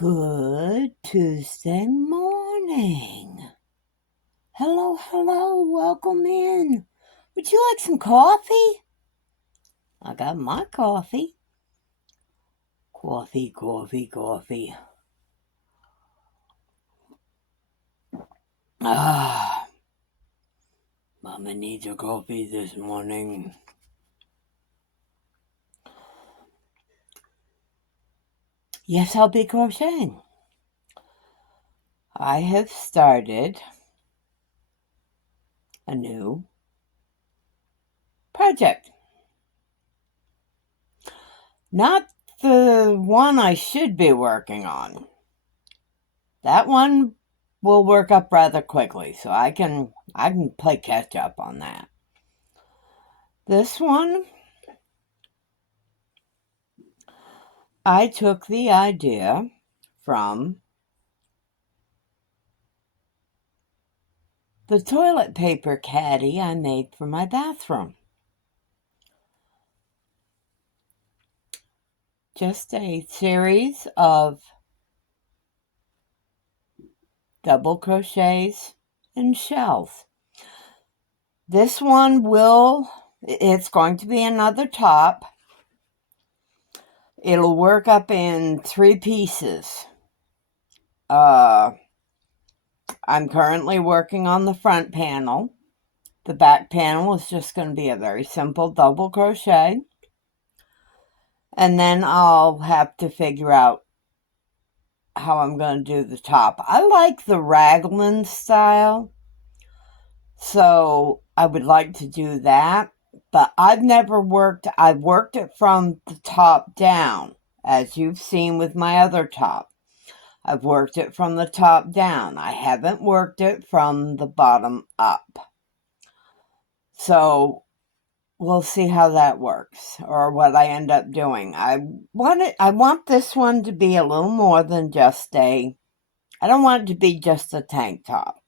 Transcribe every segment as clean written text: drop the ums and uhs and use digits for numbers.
Good Tuesday morning. Hello, welcome in. Would you like some coffee? I got my coffee. Coffee. Mama needs a coffee this morning. Yes, I'll be crocheting. I have started a new project. Not the one I should be working on. That one will work up rather quickly, so I can play catch up on that. This one, I took the idea from the toilet paper caddy I made for my bathroom. Just a series of double crochets and shells. This one it's going to be another top. It'll work up in 3 pieces. I'm currently working on the front panel. The back panel is just going to be a very simple double crochet. And then I'll have to figure out how I'm going to do the top. I like the raglan style, so I would like to do that. But I've worked it from the top down, as you've seen with my other top. I've worked it from the top down. I haven't worked it from the bottom up. So we'll see how that works, or what I end up doing. I want this one to be a little more than just I don't want it to be just a tank top.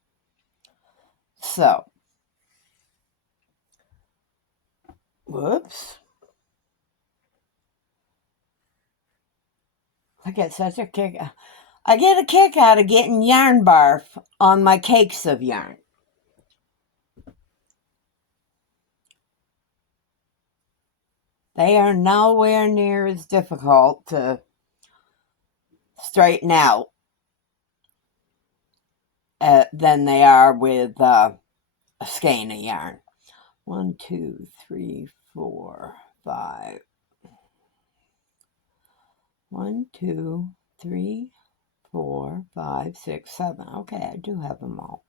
So, whoops. I get a kick out of getting yarn barf on my cakes of yarn. They are nowhere near as difficult to straighten out than they are with a skein of yarn. 1, 2, 3, 4, 5. 1, 2, 3, 4, 5, 6, 7. Okay, I do have them all.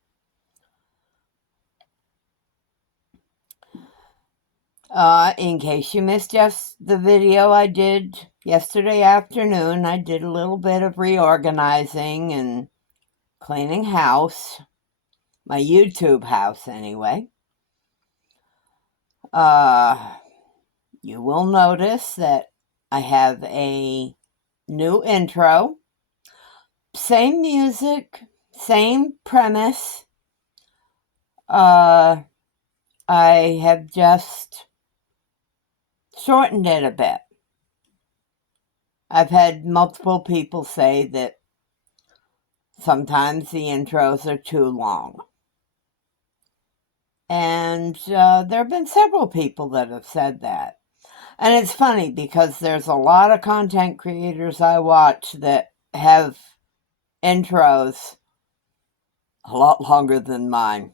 In case you missed just the video I did yesterday afternoon, I did a little bit of reorganizing and cleaning house. My YouTube house, anyway. You will notice that I have a new intro. Same music, same premise. I have just shortened it a bit. I've had multiple people say that sometimes the intros are too long. And there have been several people that have said that. And it's funny because there's a lot of content creators I watch that have intros a lot longer than mine.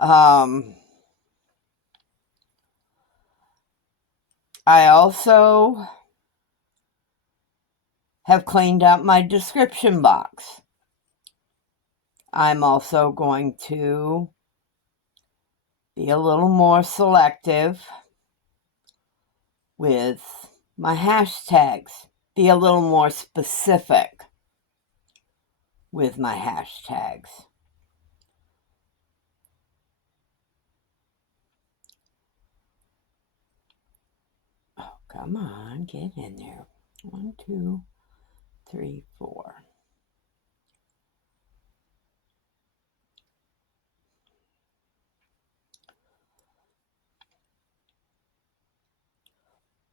I also have cleaned up my description box. I'm also going to be a little more selective with my hashtags. Be a little more specific with my hashtags. Oh, come on, get in there. 1, 2, 3, 4.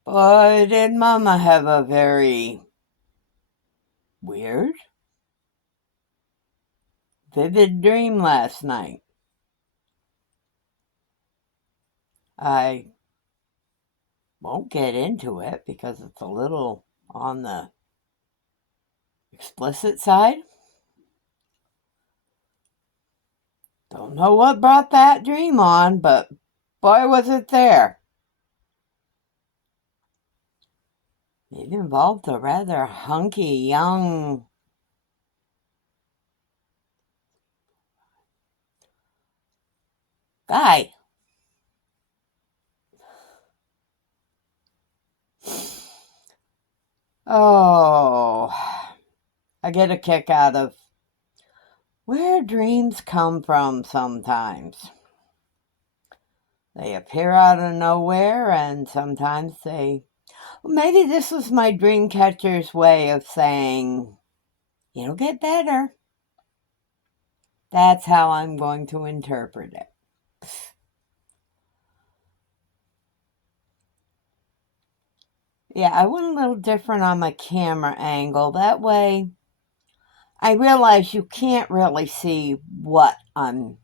Boy, did Mama have a very Weird. Vivid dream last night. I won't get into it because it's a little on the explicit side. Don't know what brought that dream on, but boy was it there. It involved a rather hunky young guy. Oh, I get a kick out of where dreams come from sometimes. They appear out of nowhere, and sometimes maybe this was my dream catcher's way of saying, it'll get better. That's how I'm going to interpret it. Yeah, I went a little different on my camera angle. That way, I realize you can't really see what I'm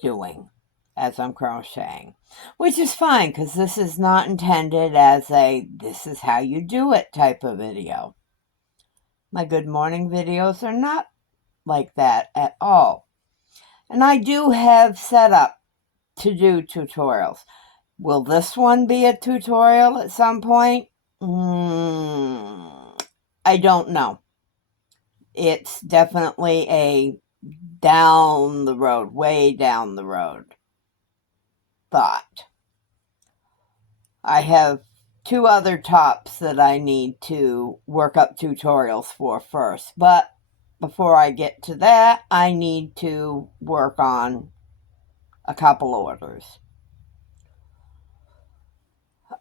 doing as I'm crocheting, which is fine because this is not intended as a this is how you do it type of video. My good morning videos are not like that at all. And I do have set up to do tutorials. Will this one be a tutorial at some point? I don't know. It's definitely a down the road, way down the road thought. I have 2 other tops that I need to work up tutorials for first. But before I get to that, I need to work on a couple orders.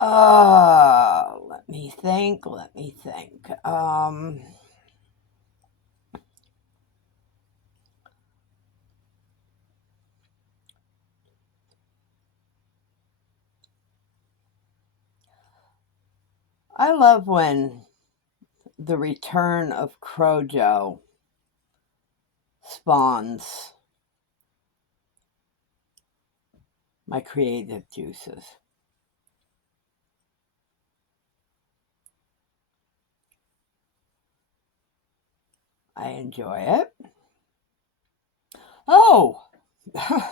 Let me think. I love when the return of Crojo spawns my creative juices. I enjoy it. Oh! Thought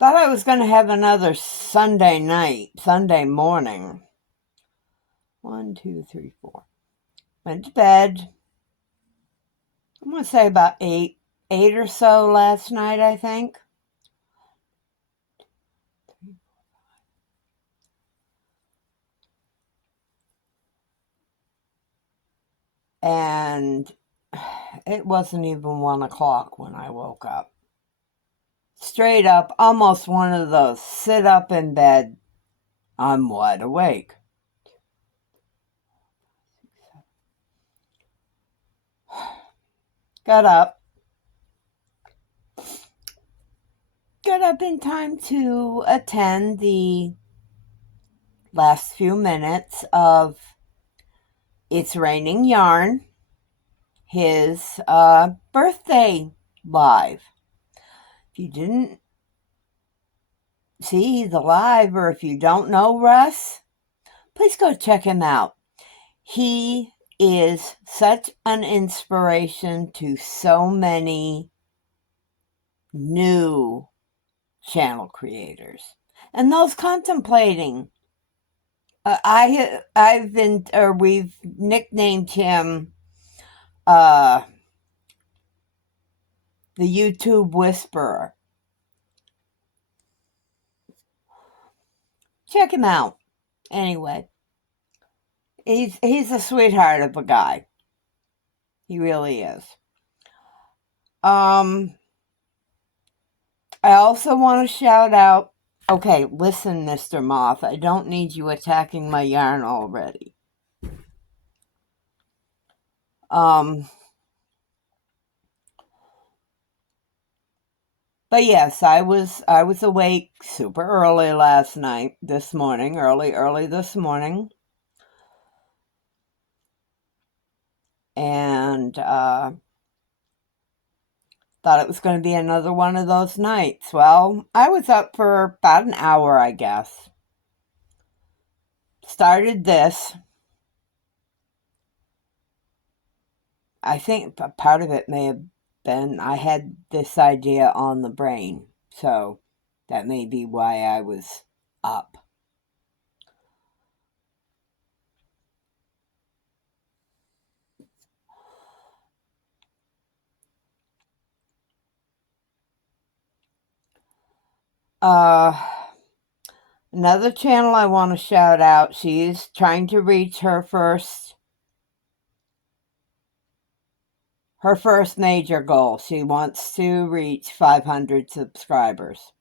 I was going to have another Sunday morning. 1, 2, 3, 4. Went to bed. I'm going to say about 8 or so last night, I think. And it wasn't even 1 o'clock when I woke up. Straight up, almost one of those sit up in bed, I'm wide awake. Got up in time to attend the last few minutes of It's Raining Yarn, his birthday live. If you didn't see the live, or if you don't know Russ, please go check him out. He is such an inspiration to so many new channel creators and those contemplating. We've nicknamed him the YouTube Whisperer. Check him out. Anyway, he's a sweetheart of a guy. He really is. I also want to shout out. Okay, listen, Mr. Moth. I don't need you attacking my yarn already. But yes, I was awake super early early this morning. and thought it was going to be another one of those nights. Well, I was up for about an hour, I guess. Started this. I think part of it may have been I had this idea on the brain, so that may be why I was up. Another channel I want to shout out, she's trying to reach her first major goal. She wants to reach 500 subscribers.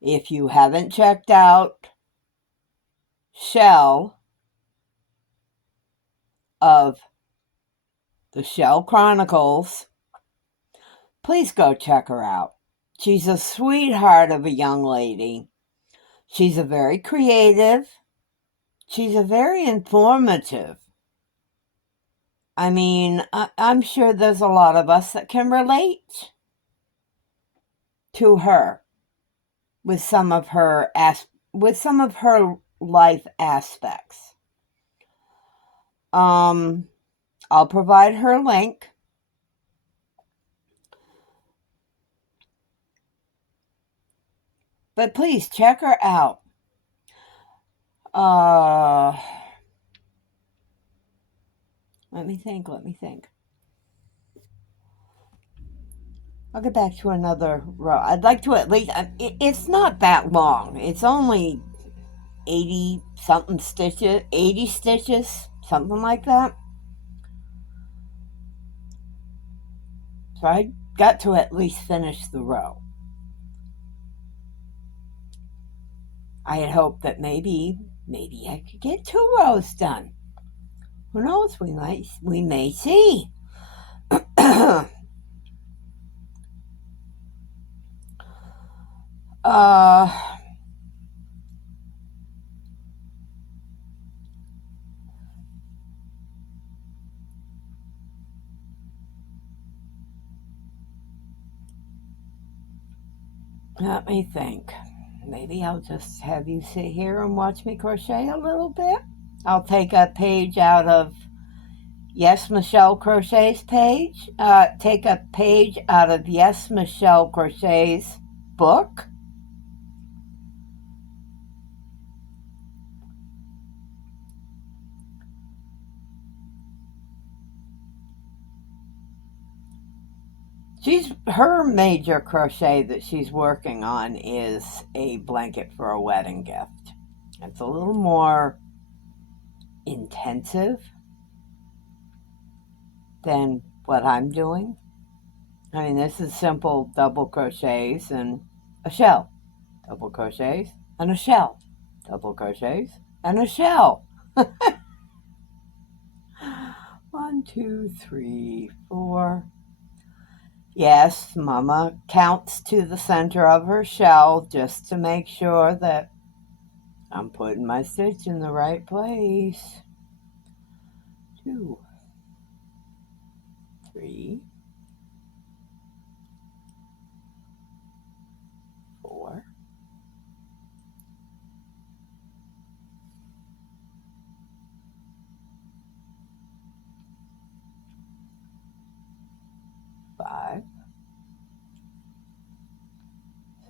If you haven't checked out Chelle of the Chelle Chronicles, please go check her out. She's a sweetheart of a young lady. She's a very creative. She's a very informative. I mean, I'm sure there's a lot of us that can relate to her with some of her life aspects. I'll provide her link. But please check her out. Let me think. I'll get back to another row. I'd like to at least, it's not that long. It's only 80 stitches, something like that. So I got to at least finish the row. I had hoped that maybe I could get 2 rows done. Who knows? We may see. Let me think. Maybe I'll just have you sit here and watch me crochet a little bit. I'll take a page out of Yes Michelle Crochet's page. Take a page out of Yes Michelle Crochet's book. Her major crochet that she's working on is a blanket for a wedding gift. It's a little more intensive than what I'm doing. I mean, this is simple double crochets and a shell, double crochets and a shell, double crochets and a shell. 1, 2, 3, 4. Yes, Mama counts to the center of her shell just to make sure that I'm putting my stitch in the right place. 2, 3, 4. 5,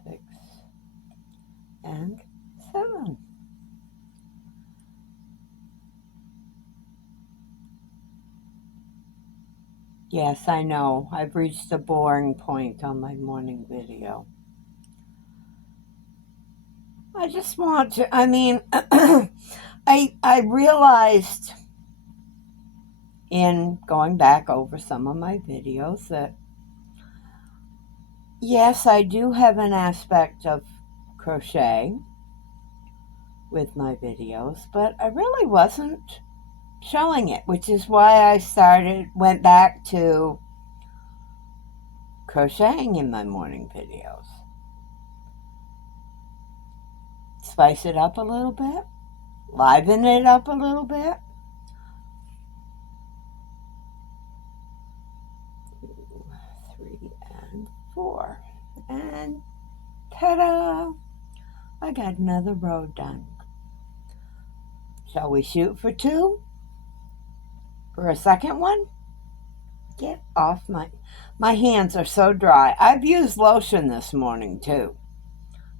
6, and 7. Yes, I know. I've reached a boring point on my morning video. I just want to, I mean, I realized in going back over some of my videos that, yes, I do have an aspect of crochet with my videos, but I really wasn't showing it, which is why I went back to crocheting in my morning videos. Spice it up a little bit, liven it up a little bit. 2, 3, and 4. And ta-da! I got another row done. Shall we shoot for 2? For a second one? Get off my hands are so dry. I've used lotion this morning too.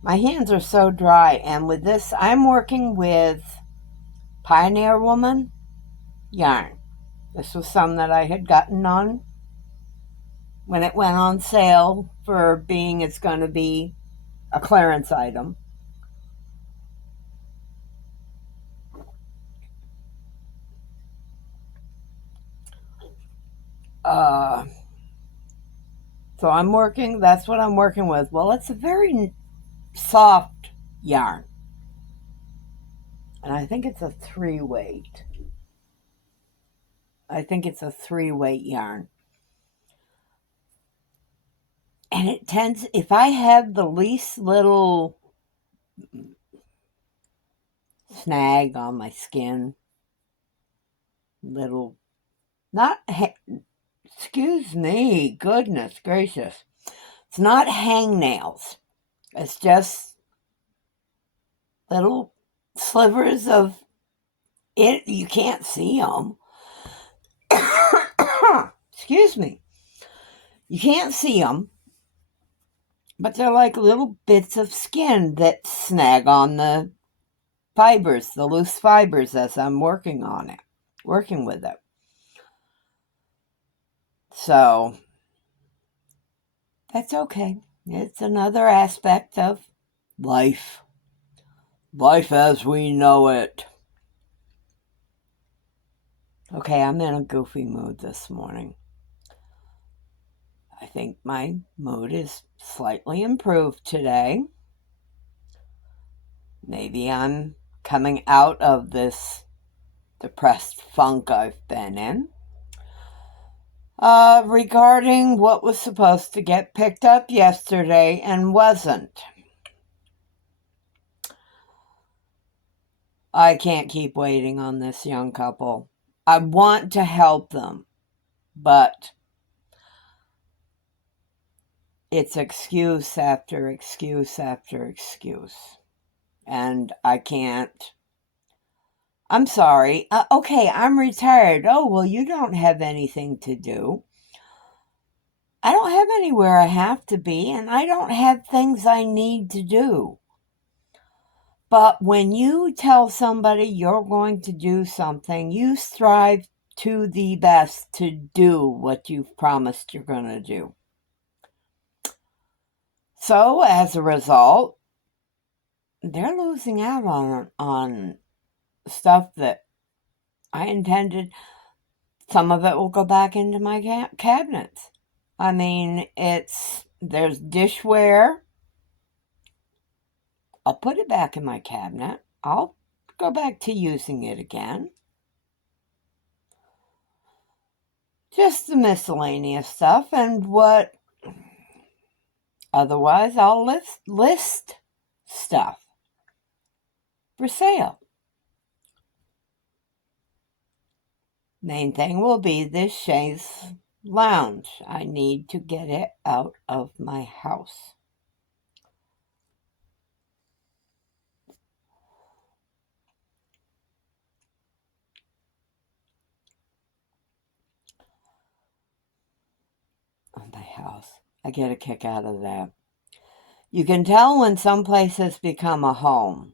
My hands are so dry, and with this, I'm working with Pioneer Woman yarn. This was some that I had gotten on when it went on sale for being it's going to be a clearance item. So that's what I'm working with. Well, it's a very soft yarn. And I think it's a 3-weight. I think it's a 3-weight yarn. And it tends, if I have the least little snag on my skin, little, excuse me, goodness gracious. It's not hangnails. It's just little slivers of it. You can't see them. Excuse me. You can't see them, but they're like little bits of skin that snag on the fibers, the loose fibers, as I'm working with it. So that's okay. It's another aspect of life. Life as we know it. Okay, I'm in a goofy mood this morning. I think my mood is slightly improved today. Maybe I'm coming out of this depressed funk I've been in. Regarding what was supposed to get picked up yesterday and wasn't. I can't keep waiting on this young couple. I want to help them, but it's excuse after excuse after excuse. And I can't. I'm sorry. Okay, I'm retired. Oh, well, you don't have anything to do. I don't have anywhere I have to be, and I don't have things I need to do. But when you tell somebody you're going to do something, you strive to the best to do what you've promised you're going to do. So, as a result, they're losing out on stuff that I intended. Some of it will go back into my cabinets. I mean, there's dishware. I'll put it back in my cabinet. I'll go back to using it again. Just the miscellaneous stuff, and what otherwise I'll list stuff for sale. Main thing will be this chaise lounge. I need to get it out of my house. I get a kick out of that. You can tell when some places become a home,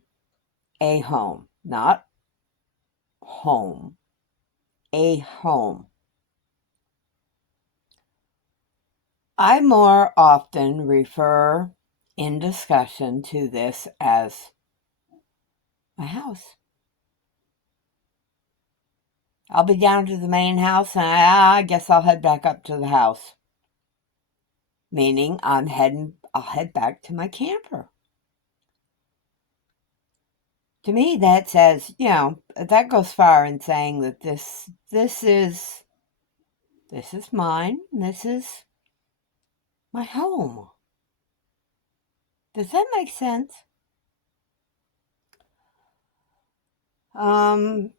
not home, a home. I more often refer in discussion to this as my house. I'll be down to the main house, and I guess I'll head back up to the house. Meaning I'll head back to my camper. To me, that says, that goes far in saying that this is mine. This is my home. Does that make sense? Again,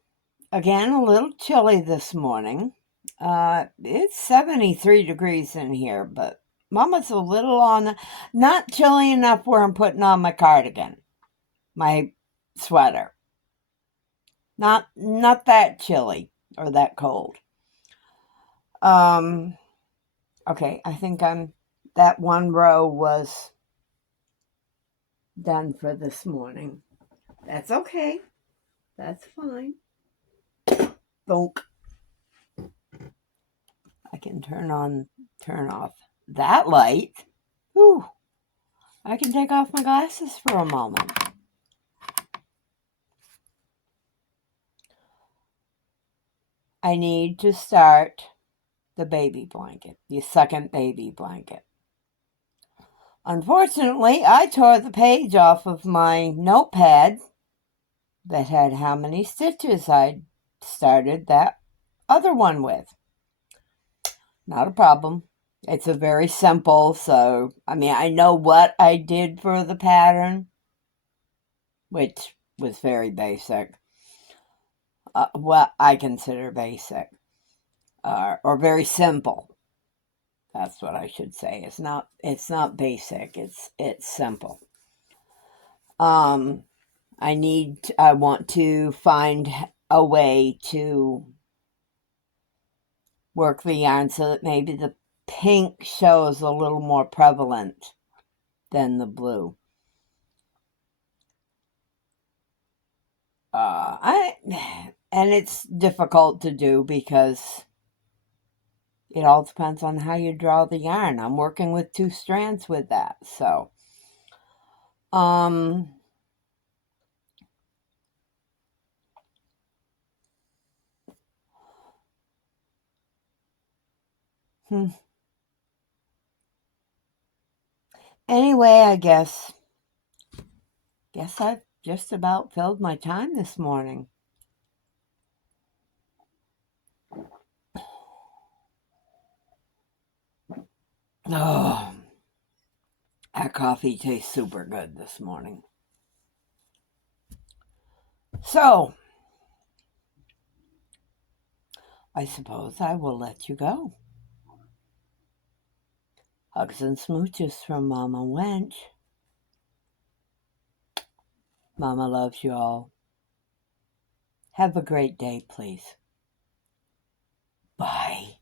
a little chilly this morning. It's 73 degrees in here, but Mama's a little not chilly enough where I'm putting on my cardigan, my sweater. Not that chilly or that cold. Okay, I think that one row was done for this morning. That's okay. That's fine. Bonk. I can turn off that light. Whew. I can take off my glasses for a moment. I need to start the baby blanket, the second baby blanket. Unfortunately, I tore the page off of my notepad that had how many stitches I'd started that other one with. Not a problem. It's a very simple, so, I know what I did for the pattern, which was very basic. What I consider basic. Or very simple. That's what I should say. It's not basic. It's simple. I want to find a way to work the yarn so that maybe the pink shows a little more prevalent than the blue. And it's difficult to do because it all depends on how you draw the yarn. I'm working with 2 strands with that, so Anyway, I guess I've just about filled my time this morning. Oh, that coffee tastes super good this morning. So, I suppose I will let you go. Hugs and smooches from Mama Wench. Mama loves you all. Have a great day, please. Bye.